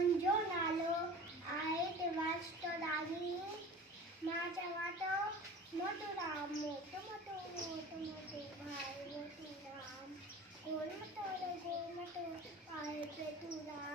शाळेतून जेवून आलो. आहे तेव्हाच तो दागिनी माझ्या वाट मोठू राम मोठू मोठू मोठू मोठू भाई मोठू राम गोल मटोर पाय पेटू राम